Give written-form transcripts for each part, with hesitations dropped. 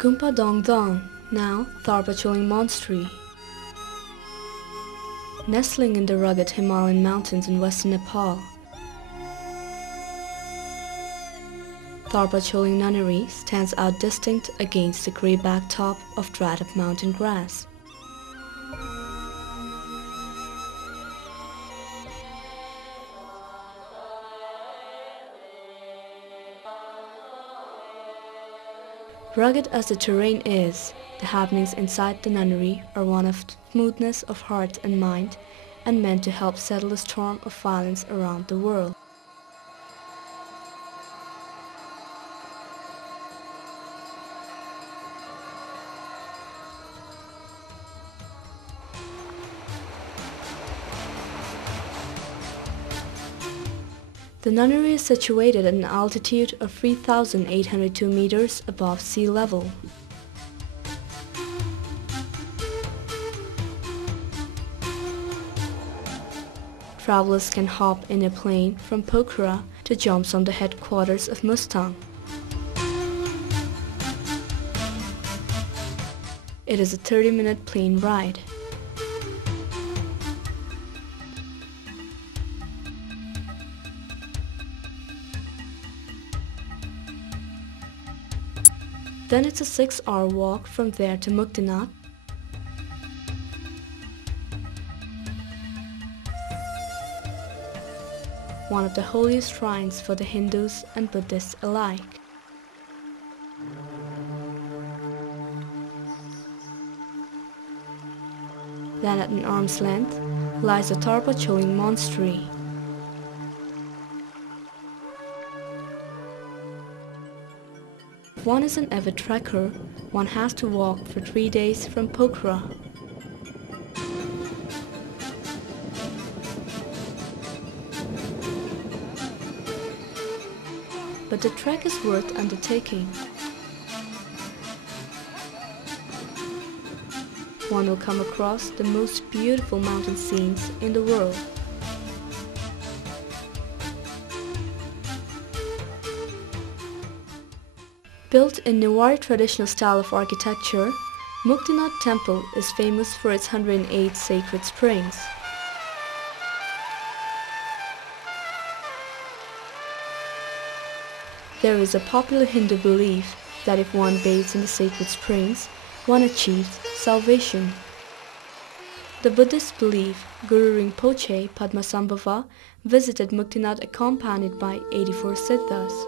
Gumpa Dong Dong, now Tharpa Choeling Monastery. Nestling in the rugged Himalayan mountains in western Nepal, Tharpa Choeling Nunnery stands out distinct against the grey backdrop of dried-up mountain grass. Rugged as the terrain is, the happenings inside the nunnery are one of smoothness of heart and mind, and meant to help settle the storm of violence around the world. The nunnery is situated at an altitude of 3,802 meters above sea level. Travelers can hop in a plane from Pokhara to jumps on the headquarters of Mustang. It is a 30-minute plane ride. Then it's a 6-hour walk from there to Muktinath, one of the holiest shrines for the Hindus and Buddhists alike. Then at an arm's length lies the Tharpa Choeling Monastery. If one is an avid trekker, one has to walk for 3 days from Pokhara. But the trek is worth undertaking. One will come across the most beautiful mountain scenes in the world. Built in Newari traditional style of architecture, Muktinath Temple is famous for its 108 sacred springs. There is a popular Hindu belief that if one bathes in the sacred springs, one achieves salvation. The Buddhists believe Guru Rinpoche Padmasambhava visited Muktinath accompanied by 84 siddhas.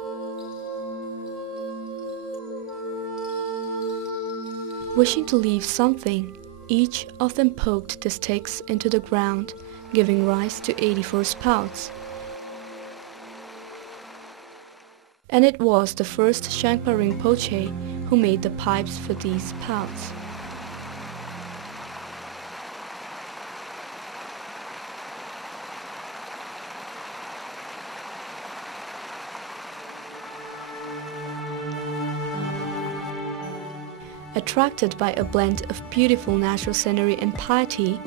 Wishing to leave something, each of them poked the sticks into the ground, giving rise to 84 spouts. And it was the first Shangpa Rinpoche who made the pipes for these spouts. Attracted by a blend of beautiful natural scenery and piety,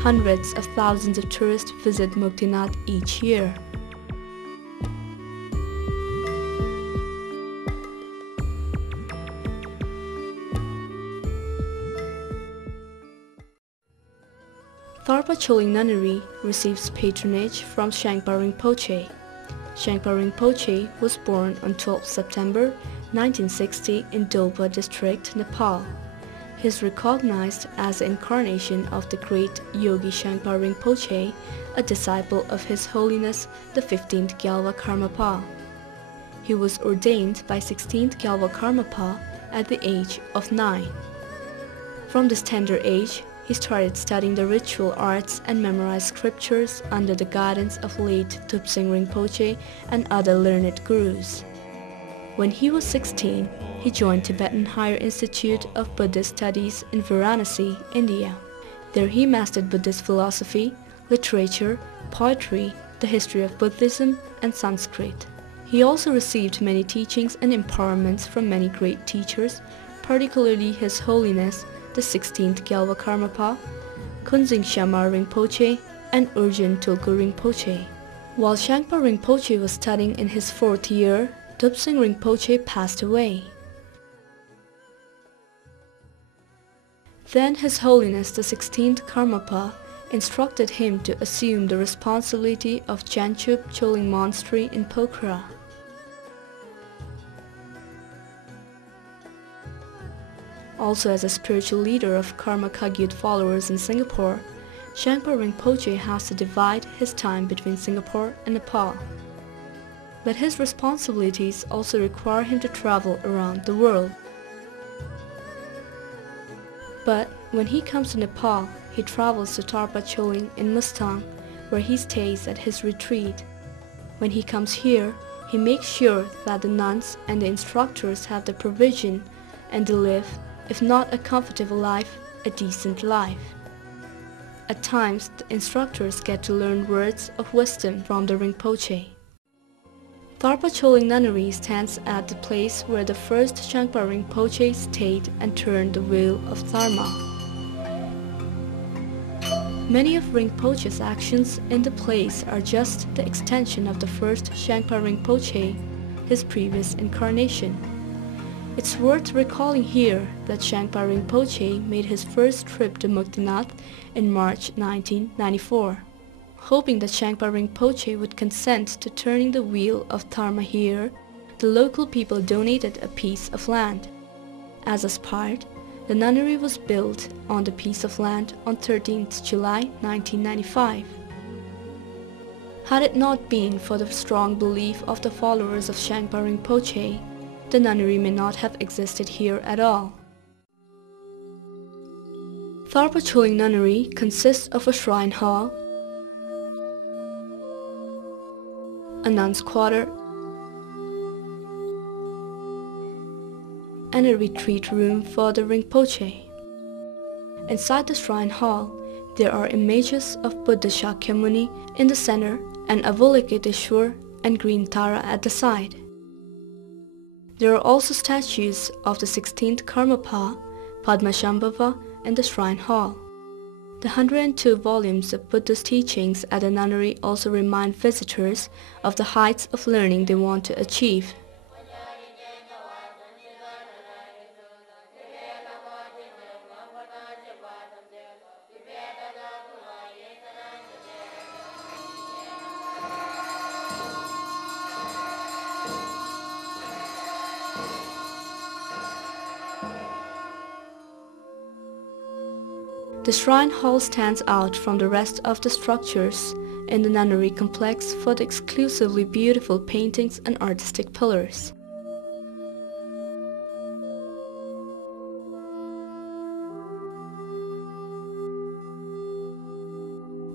hundreds of thousands of tourists visit Muktinath each year. Tharpa Choeling Nunnery receives patronage from Shangpa Rinpoche. Shangpa Rinpoche was born on 12 September 1960 in Dolpa district, Nepal. He is recognized as the incarnation of the great yogi Shangpa Rinpoche, a disciple of His Holiness the 15th Gyalva Karmapa. He was ordained by 16th Gyalva Karmapa at the age of 9. From this tender age, he started studying the ritual arts and memorized scriptures under the guidance of late Tupsing Rinpoche and other learned gurus. When he was 16, he joined Tibetan Higher Institute of Buddhist Studies in Varanasi, India. There he mastered Buddhist philosophy, literature, poetry, the history of Buddhism, and Sanskrit. He also received many teachings and empowerments from many great teachers, particularly His Holiness the 16th Gyalva Karmapa, Kunzing Shamar Rinpoche, and Urgyen Tulku Rinpoche. While Shangpa Rinpoche was studying in his 4th year, Dubsing Rinpoche passed away. Then His Holiness the 16th Karmapa instructed him to assume the responsibility of Shangpa Choeling Monastery in Pokhara. Also as a spiritual leader of Karma Kagyut followers in Singapore, Shangpa Rinpoche has to divide his time between Singapore and Nepal. But his responsibilities also require him to travel around the world. But when he comes to Nepal, he travels to Tharpa Choeling in Mustang, where he stays at his retreat. When he comes here, he makes sure that the nuns and the instructors have the provision and they live, if not a comfortable life, a decent life. At times, the instructors get to learn words of wisdom from the Rinpoche. Tharpa Choeling Nunnery stands at the place where the first Shangpa Rinpoche stayed and turned the wheel of Dharma. Many of Rinpoche's actions in the place are just the extension of the first Shangpa Rinpoche, his previous incarnation. It's worth recalling here that Shangpa Rinpoche made his first trip to Muktinath in March 1994. Hoping that Shangpa Rinpoche would consent to turning the wheel of Dharma here, the local people donated a piece of land. As aspired, the nunnery was built on the piece of land on 13th July 1995. Had it not been for the strong belief of the followers of Shangpa Rinpoche, the nunnery may not have existed here at all. Tharpa Choeling Nunnery consists of a shrine hall, a nun's quarter, and a retreat room for the Rinpoche. Inside the shrine hall, there are images of Buddha Shakyamuni in the center and Avalokiteshvar and Green Tara at the side. There are also statues of the 16th Karmapa, Padmasambhava in the shrine hall. The 102 volumes of Buddha's teachings at the nunnery also remind visitors of the heights of learning they want to achieve. The shrine hall stands out from the rest of the structures in the nunnery complex for the exclusively beautiful paintings and artistic pillars.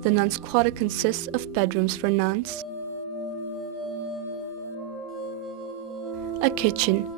The nuns' quarter consists of bedrooms for nuns, a kitchen